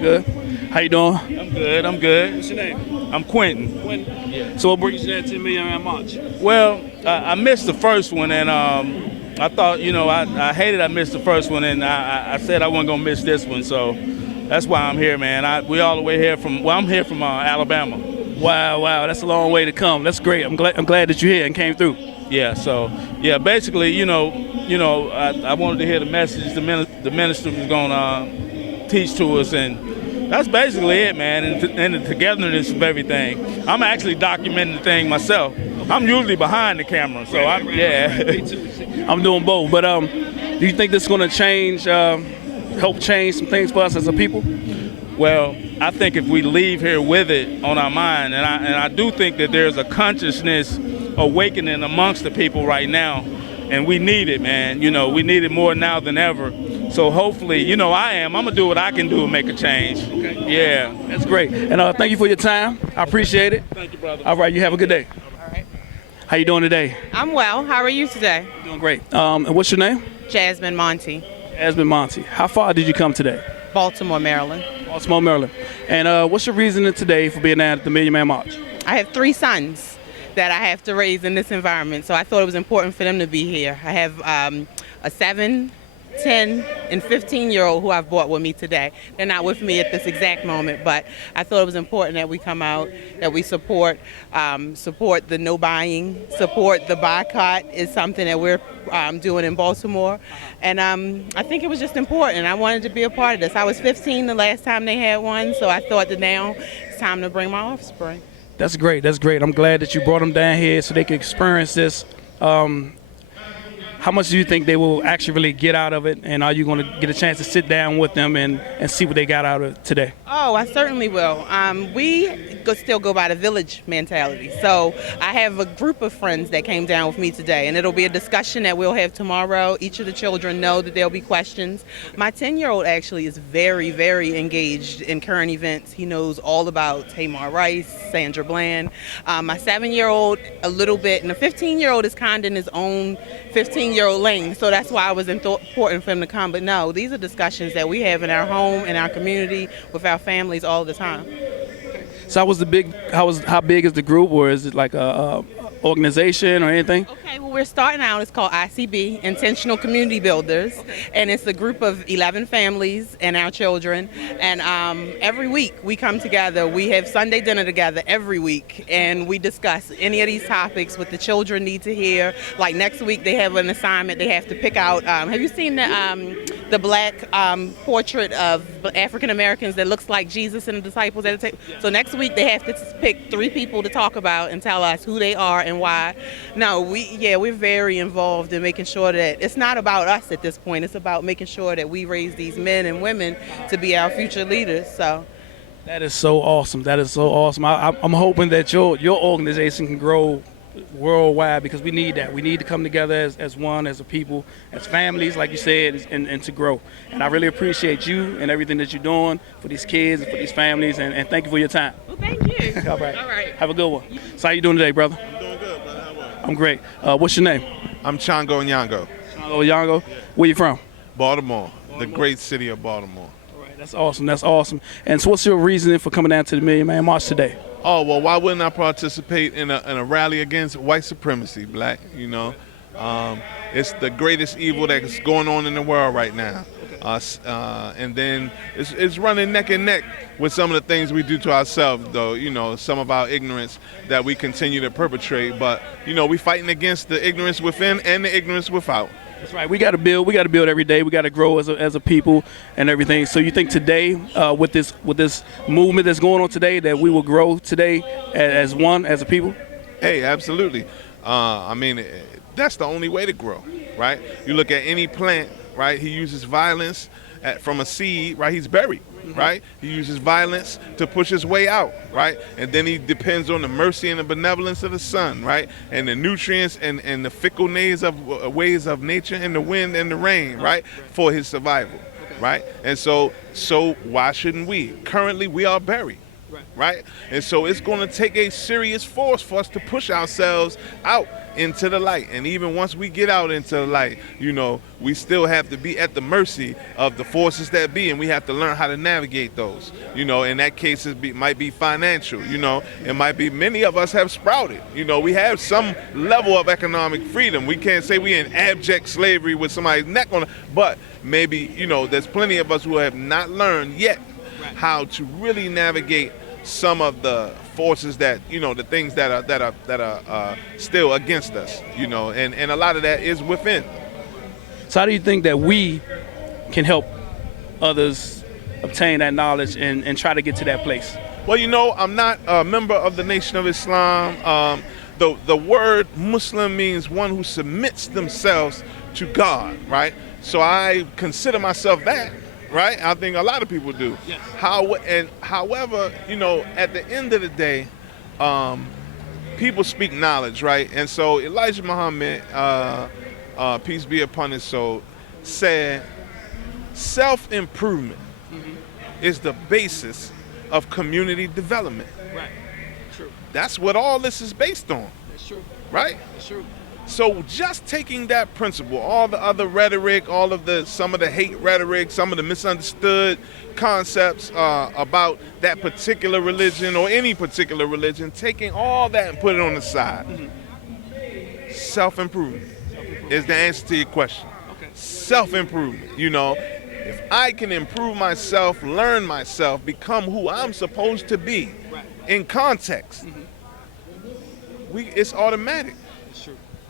Good. How you doing? I'm good. I'm good. What's your name? I'm Quentin. Quentin. Yeah. So what brings you to that 10 million man march? Well, I missed the first one, and I thought, I hated I missed the first one, and I said I wasn't gonna miss this one, so that's why I'm here, man. We all the way here I'm here from Alabama. Wow, that's a long way to come. That's great. I'm glad that you're here and came through. Yeah. So yeah, basically, I wanted to hear the message the minister was gonna teach to us, and that's basically it, man. And the togetherness of everything. I'm actually documenting the thing myself. I'm usually behind the camera, so yeah. Me too. I'm doing both. But do you think this is going to change, help change some things for us as a people? Well, I think if we leave here with it on our mind, and I do think that there's a consciousness awakening amongst the people right now, and we need it, man. We need it more now than ever. So hopefully, I'm gonna do what I can do and make a change. Okay. Yeah. That's great. And thank you for your time. I appreciate it. Thank you, brother. All right, you have a good day. All right. How you doing today? I'm well. How are you today? Doing great. And what's your name? Jasmine Monty, Jasmine Monty. How far did you come today? Baltimore, Maryland. Baltimore, Maryland. And what's your reasoning today for being at the Million Man March? I have 3 sons that I have to raise in this environment, so I thought it was important for them to be here. I have a 7, 10, and 15-year-old who I've brought with me today. They're not with me at this exact moment, but I thought it was important that we come out, that we support the no buying, support the boycott is something that we're doing in Baltimore. And I think it was just important. I wanted to be a part of this. I was 15 the last time they had one, so I thought that now it's time to bring my offspring. That's great. That's great. I'm glad that you brought them down here so they can experience this. How much do you think they will actually really get out of it? And are you going to get a chance to sit down with them and see what they got out of it today? Oh, I certainly will. Still go by the village mentality. So I have a group of friends that came down with me today, and it'll be a discussion that we'll have tomorrow. Each of the children know that there'll be questions. My 10-year-old actually is very, very engaged in current events. He knows all about Tamar Rice, Sandra Bland. My 7-year-old a little bit, and the 15-year-old is kind of in his own 15-year-old lane. So that's why it was important for him to come. But no, these are discussions that we have in our home, in our community, with our families all the time. So how big is the group, or is it like a organization or anything? Okay, well, we're starting out. It's called ICB, Intentional Community Builders, and it's a group of 11 families and our children. And every week we come together. We have Sunday dinner together every week, and we discuss any of these topics what the children need to hear. Like next week, they have an assignment. They have to pick out. Have you seen the black portrait of African Americans that looks like Jesus and the disciples at the table? So next week they have to pick 3 people to talk about and tell us who they are and why. No, we're very involved in making sure that it's not about us at this point. It's about making sure that we raise these men and women to be our future leaders. So that is so awesome. That is so awesome. I'm hoping that your organization can grow worldwide, because we need that. We need to come together as one, as a people, as families, like you said, and to grow. And I really appreciate you and everything that you're doing for these kids and for these families, and thank you for your time. well, thank you. All right. All right. Have a good one. So how you doing today, brother? I'm doing good, brother. How are you? I'm great. What's your name? I'm Chongo Nyango, Chango Yango. Where you from? Baltimore, the great city of Baltimore. All right. That's awesome. That's awesome. And so what's your reasoning for coming down to the Million Man March today? Oh, well, why wouldn't I participate in a rally against white supremacy, black, It's the greatest evil that's going on in the world right now. And then it's running neck and neck with some of the things we do to ourselves, though, some of our ignorance that we continue to perpetrate. But, we're fighting against the ignorance within and the ignorance without. That's right. We got to build. We got to build every day. We got to grow as a people and everything. So you think today, with this movement that's going on today, that we will grow today as one, as a people? Hey, absolutely. That's the only way to grow, right? You look at any plant, right? He uses violence from a seed, right? He's buried, right? He uses violence to push his way out, right? And then he depends on the mercy and the benevolence of the sun, right? And the nutrients and the fickle ways of nature and the wind and the rain, right? For his survival, right? And so why shouldn't we? Currently, we are buried, right? And so it's going to take a serious force for us to push ourselves out into the light. And even once we get out into the light, we still have to be at the mercy of the forces that be, and we have to learn how to navigate those. In that case, might be financial. It might be many of us have sprouted. We have some level of economic freedom. We can't say we in abject slavery with somebody's neck on it, but maybe, there's plenty of us who have not learned yet how to really navigate some of the forces that the things that are still against us, and a lot of that is within. So how do you think that we can help others obtain that knowledge and try to get to that place? Well, I'm not a member of the Nation of Islam. The word Muslim means one who submits themselves to God, right? So I consider myself that. Right, I think a lot of people do. Yes. However, at the end of the day, people speak knowledge, right? And so Elijah Muhammad, peace be upon his soul, said, self-improvement is the basis of community development. Right. True. That's what all this is based on. That's true. Right? That's true. So just taking that principle, all the other rhetoric, some of the hate rhetoric, some of the misunderstood concepts about that particular religion or any particular religion, taking all that and put it on the side. Self-improvement is the answer to your question. Okay. Self-improvement, if I can improve myself, learn myself, become who I'm supposed to be in context, it's automatic.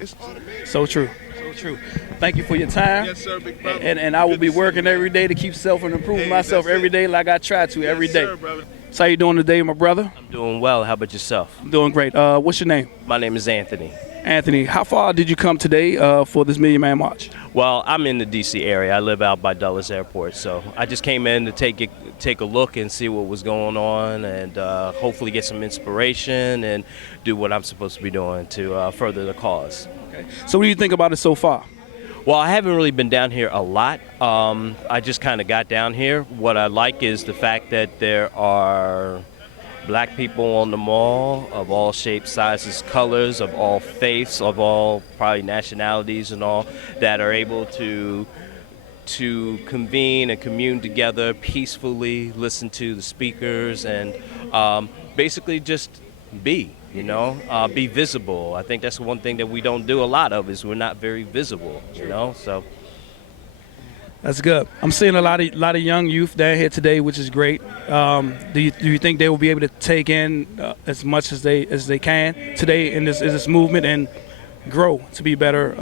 It's automatic. So true. So true. Thank you for your time. Yes, sir, big brother. And I will Good be to see working you. every day to keep self and improving myself that's every it. day like I try to every day. Sir, brother. So how you doing today, my brother? I'm doing well. How about yourself? I'm doing great. What's your name? My name is Anthony. Anthony. How far did you come today for this Million Man March? Well, I'm in the D.C. area. I live out by Dulles Airport, so I just came in to take a look and see what was going on, and hopefully get some inspiration and do what I'm supposed to be doing to further the cause. Okay. So what do you think about it so far? Well, I haven't really been down here a lot. I just kind of got down here. What I like is the fact that there are black people on the mall of all shapes, sizes, colors, of all faiths, of all probably nationalities and all, that are able to convene and commune together peacefully, listen to the speakers, and basically just be visible. I think that's one thing that we don't do a lot of, is we're not very visible, so. That's good. I'm seeing a lot of young youth down here today, which is great. Do you think they will be able to take in as much as they can today in this movement and grow to be better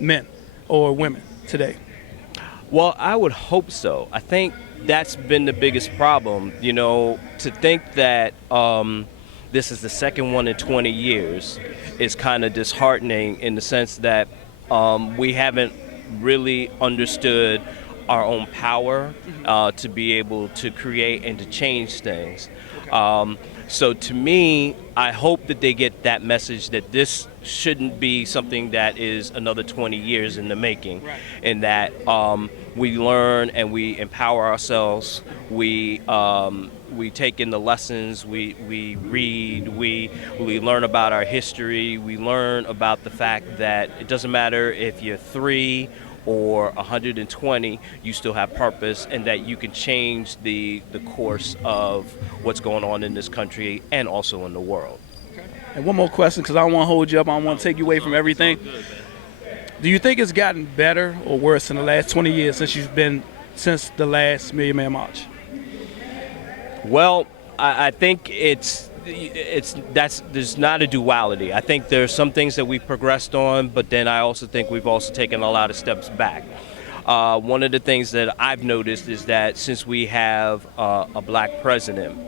men or women today? Well, I would hope so. I think that's been the biggest problem, to think that this is the second one in 20 years is kind of disheartening, in the sense that we haven't really understood our own power to be able to create and to change things. So to me, I hope that they get that message, that this shouldn't be something that is another 20 years in the making, and that we learn and we empower ourselves. We take in the lessons, we read, we learn about our history, we learn about the fact that it doesn't matter if you're 3 or 120, you still have purpose, and that you can change the course of what's going on in this country and also in the world. And one more question, because I don't want to hold you up, I don't want to take you away from everything. Do you think it's gotten better or worse in the last 20 years since the last Million Man March? Well, I think there's not a duality. I think there's some things that we've progressed on, but then I also think we've also taken a lot of steps back. One of the things that I've noticed is that since we have a black president,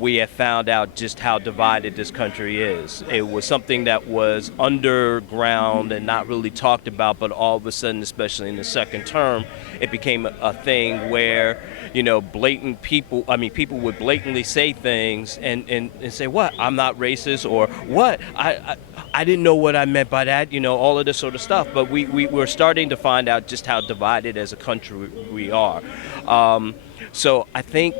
we have found out just how divided this country is. It was something that was underground and not really talked about, but all of a sudden, especially in the second term, it became a thing where, people would blatantly say things and say, what, I'm not racist, or what, I didn't know what I meant by that, all of this sort of stuff. But we're starting to find out just how divided as a country we are. So I think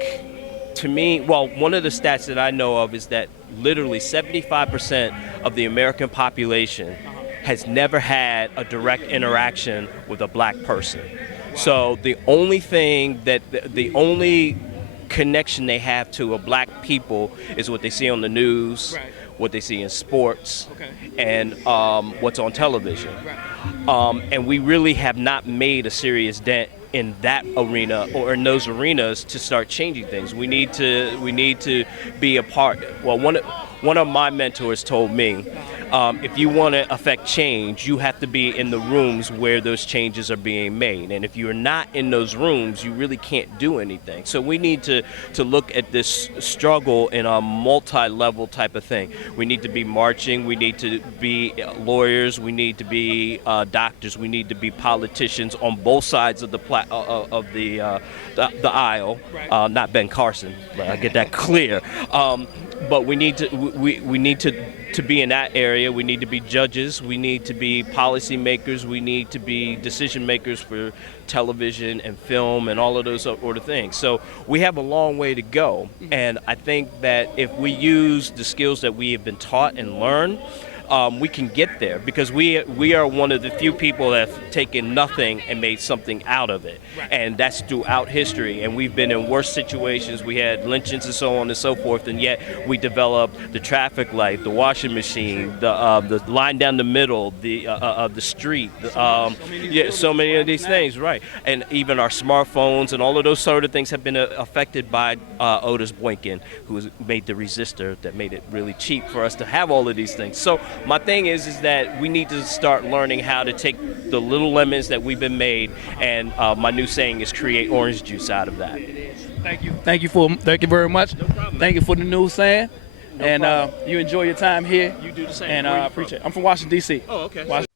to me, well, one of the stats that I know of is that literally 75% of the American population has never had a direct interaction with a black person. So the only connection they have to a black people is what they see on the news, Right. what they see in sports, Okay. and what's on television. And we really have not made a serious dent in that arena or in those arenas to start changing things. We need to be a part. Well, one of my mentors told me, if you want to affect change, you have to be in the rooms where those changes are being made. And if you're not in those rooms, you really can't do anything. So we need to look at this struggle in a multi-level type of thing. We need to be marching. We need to be lawyers. We need to be doctors. We need to be politicians on both sides of the aisle. Right. Not Ben Carson. But I get that clear. But we need to be in that area. We need to be judges. We need to be policy makers. We need to be decision makers for television and film and all of those sort of things. So we have a long way to go. And I think that if we use the skills that we have been taught and learned, we can get there, because we are one of the few people that have taken nothing and made something out of it. Right. And that's throughout history. And we've been in worse situations. We had lynchings and so on and so forth, and yet we developed the traffic light, the washing machine, the line down the middle, the street, so many of these things, right? And even our smartphones and all of those sort of things have been affected by Otis Boykin, who made the resistor that made it really cheap for us to have all of these things. So my thing is that we need to start learning how to take the little lemons that we've been made, and my new saying is create orange juice out of that. Thank you. Thank you very much. No problem. Thank you for the news saying. No and problem. you enjoy your time here. You do the same. And Where are I you from? appreciate it. I'm from Washington, D.C. Oh, okay. Washington.